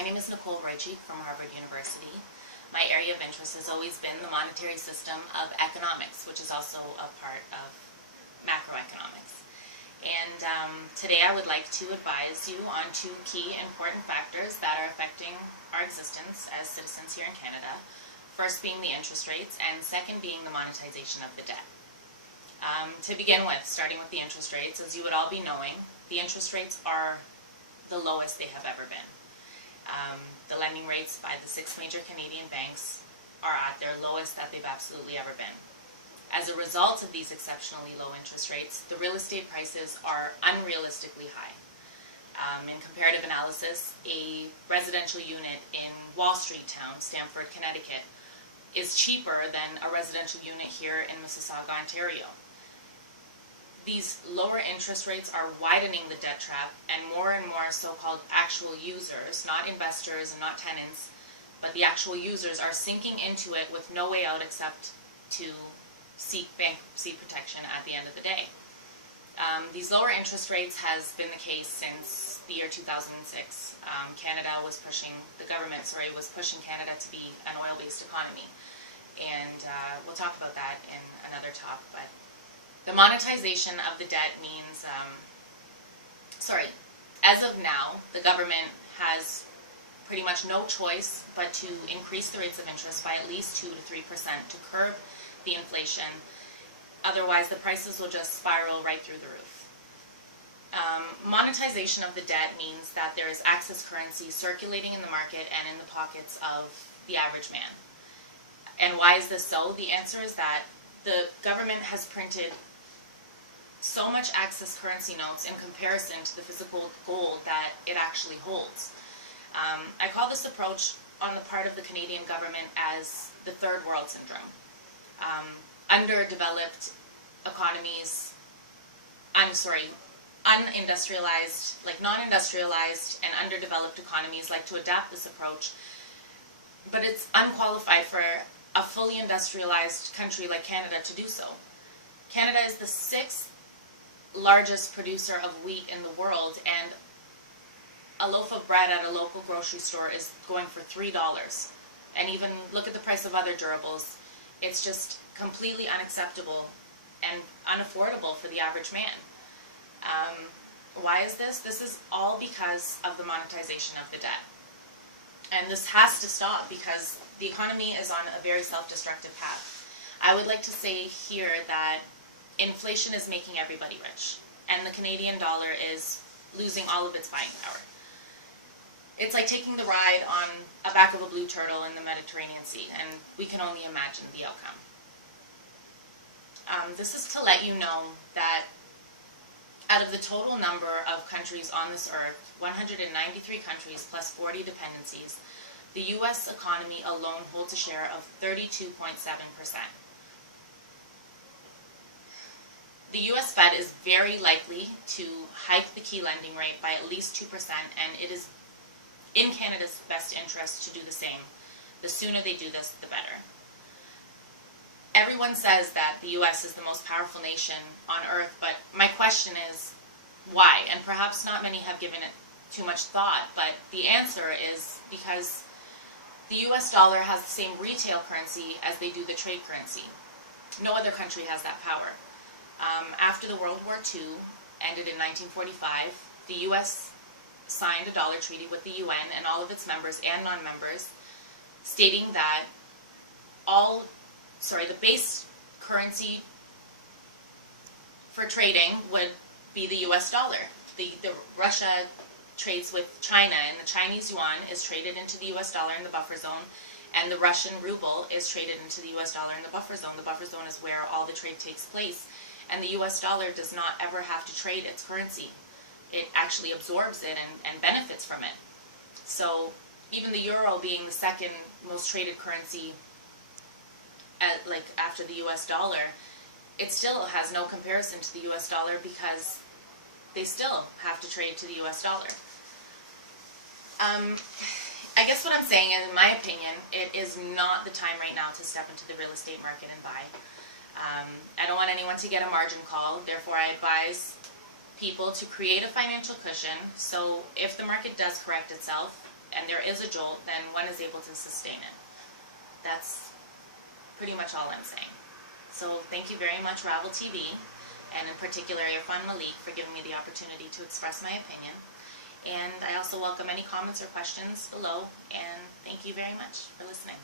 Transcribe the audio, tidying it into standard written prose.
My name is Nicole Rojcik from Harvard University. My area of interest has always been the monetary system of economics, which is also a part of macroeconomics. And today I would like to advise you on two key important factors that are affecting our existence as citizens here in Canada. First being the interest rates, and second being the monetization of the debt. To begin with, starting with the interest rates, as you would all be knowing, the interest rates are the lowest they have ever been. The lending rates by the 6 major Canadian banks are at their lowest that they've absolutely ever been. As a result of these exceptionally low interest rates, the real estate prices are unrealistically high. In comparative analysis, a residential unit in Wall Street town, Stamford, Connecticut, is cheaper than a residential unit here in Mississauga, Ontario. These lower interest rates are widening the debt trap, and more so-called actual users, not investors and not tenants, but the actual users are sinking into it with no way out except to seek bankruptcy protection at the end of the day. These lower interest rates has been the case since the year 2006. The government was pushing Canada to be an oil-based economy. And we'll talk about that in another talk, but the monetization of the debt means, as of now, the government has pretty much no choice but to increase the rates of interest by at least 2 to 3% to curb the inflation. Otherwise, the prices will just spiral right through the roof. Monetization of the debt means that there is excess currency circulating in the market and in the pockets of the average man. And why is this so? The answer is that the government has printed so much excess currency notes in comparison to the physical gold that it actually holds. I call this approach on the part of the Canadian government as the third world syndrome. Underdeveloped economies, unindustrialized, non-industrialized and underdeveloped economies like to adopt this approach, but it's unqualified for a fully industrialized country like Canada to do so. Canada is the 6th largest producer of wheat in the world, and a loaf of bread at a local grocery store is going for $3. And even look at the price of other durables. It's just completely unacceptable and unaffordable for the average man. Why is this? This is all because of the monetization of the debt. And this has to stop because the economy is on a very self-destructive path. I would like to say here that inflation is making everybody rich, and the Canadian dollar is losing all of its buying power. It's like taking the ride on the back of a blue turtle in the Mediterranean Sea, and we can only imagine the outcome. This is to let you know that out of the total number of countries on this earth, 193 countries plus 40 dependencies, the U.S. economy alone holds a share of 32.7%. The U.S. Fed is very likely to hike the key lending rate by at least 2%, and it is in Canada's best interest to do the same. The sooner they do this, the better. Everyone says that the U.S. is the most powerful nation on earth, but my question is, why? And perhaps not many have given it too much thought, but the answer is because the U.S. dollar has the same retail currency as they do the trade currency. No other country has that power. After the World War II ended in 1945, the U.S. signed a dollar treaty with the UN and all of its members and non-members, stating that the base currency for trading would be the U.S. dollar. The Russia trades with China, and the Chinese yuan is traded into the U.S. dollar in the buffer zone, and the Russian ruble is traded into the U.S. dollar in the buffer zone. The buffer zone is where all the trade takes place, and the U.S. dollar does not ever have to trade its currency. It actually absorbs it and benefits from it. So even the euro being the second most traded currency after the U.S. dollar, it still has no comparison to the U.S. dollar because they still have to trade to the U.S. dollar. I guess what I'm saying is, in my opinion, it is not the time right now to step into the real estate market and buy. I don't want anyone to get a margin call, therefore I advise people to create a financial cushion so if the market does correct itself and there is a jolt, then one is able to sustain it. That's pretty much all I'm saying. So thank you very much, Ravel TV, and in particular Irfan Malik, for giving me the opportunity to express my opinion. And I also welcome any comments or questions below, and thank you very much for listening.